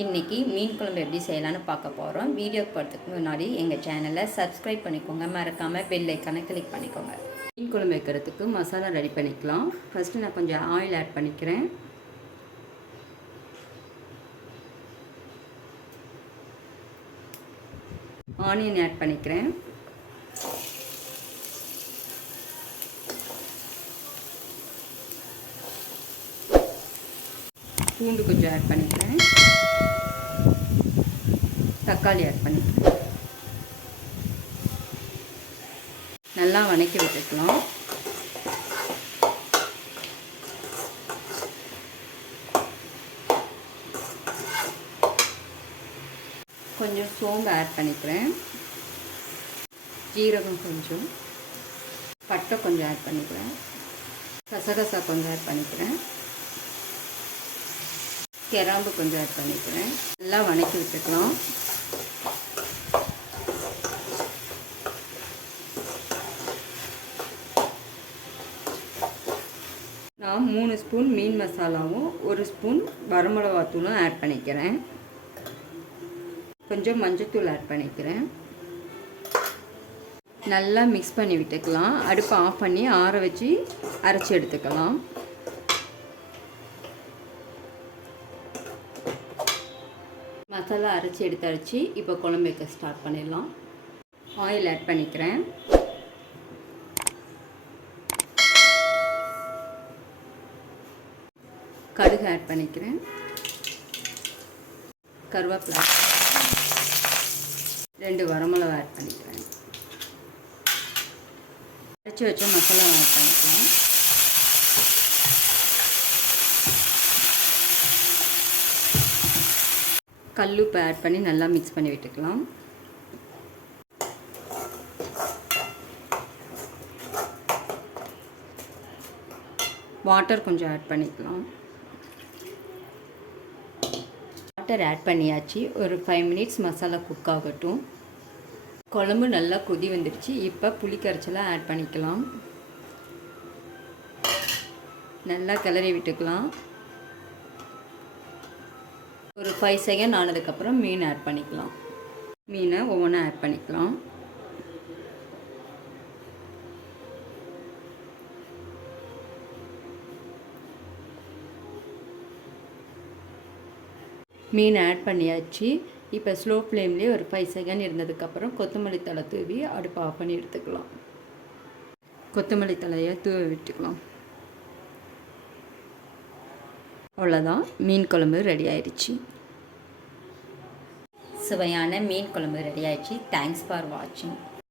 இன்றைக்கி மீன் குழம்பு எப்படி செய்யலாம்னு பார்க்க போகிறோம் வீடியோ போகிறதுக்கு முன்னாடி எங்கள் சேனலை சப்ஸ்கிரைப் பண்ணிக்கோங்க. மறக்காமல் பெல் ஐக்கானை கிளிக் பண்ணிக்கோங்க. மீன் குழம்பு வைக்கிறதுக்கு மசாலா ரெடி பண்ணிக்கலாம். ஃபஸ்ட்டு நான் கொஞ்சம் ஆயில் ஆட் பண்ணிக்கிறேன். ஆனியன் ஆட் பண்ணிக்கிறேன். பூண்டு கொஞ்சம் ஆட் பண்ணிக்கிறேன். தக்காளி ஆட் பண்ணிக்கிறேன். நல்லா வணக்கி விட்டுக்கலாம். கொஞ்சம் சோம்பு ஆட் பண்ணிக்கிறேன். ஜீரகம் கொஞ்சம். பட்டை கொஞ்சம் ஆட் பண்ணிக்கிறேன். கசகசா கொஞ்சம் ஆட் பண்ணிக்கிறேன். கிராம்பு கொஞ்சம் ஆட் பண்ணிக்கிறேன். நல்லா வணக்கி விட்டுக்கலாம். நான் மூணு ஸ்பூன் மீன் மசாலாவும் ஒரு ஸ்பூன் வரமிளவாத்தூளும் ஆட் பண்ணிக்கிறேன். கொஞ்சம் மஞ்சத்தூள் ஆட் பண்ணிக்கிறேன். நல்லா மிக்ஸ் பண்ணி விட்டுக்கலாம். அடுப்பை ஆஃப் பண்ணி ஆற வச்சு அரைச்சி எடுத்துக்கலாம். மசாலா அரைச்சி எடுத்து அரைச்சி இப்போ குழம்பு வைக்க ஸ்டார்ட் பண்ணிடலாம். ஆயில் ஆட் பண்ணிக்கிறேன். கடுகு ஆட் பண்ணிக்கிறேன். கருவேப்பிலை ரெண்டு வரமிளகா ஆட் பண்ணிக்கிறேன். அரைச்சி வச்ச மசாலா ஆட் பண்ணிக்கிறேன் கல்லுப்பு ஆட் பண்ணி நல்லா மிக்ஸ் பண்ணி விட்டுக்கலாம். வாட்டர் கொஞ்சம் ஆட் பண்ணிக்கலாம். வாட்டர் ஆட் பண்ணியாச்சு. ஒரு ஃபைவ் மினிட்ஸ் மசாலா குக் ஆகட்டும். குழம்பு நல்லா கொதி வந்துடுச்சு. இப்போ புளி கரைச்சலாம் ஆட் பண்ணிக்கலாம். நல்லா கிளறி விட்டுக்கலாம். ஒரு ஃபைவ் செகண்ட் ஆனதுக்கப்புறம் மீன் ஆட் பண்ணிக்கலாம். மீனை ஒவ்வொன்றா ஆட் பண்ணிக்கலாம். மீன் ஆட் பண்ணியாச்சு. இப்போ ஸ்லோ ஃப்ளேம்லேயே ஒரு ஃபைவ் செகண்ட் இருந்ததுக்கப்புறம் கொத்தமல்லி தழை தூவி அடுப்பு ஆஃப் பண்ணி எடுத்துக்கலாம். கொத்தமல்லி தலையை தூவி விட்டுக்கலாம். அவ்வளோதான் மீன் குழம்பு ரெடி ஆயிடுச்சு. சுவையான மீன் குழம்பு ரெடி ஆயிடுச்சு. தேங்க்ஸ் ஃபார் வாட்சிங்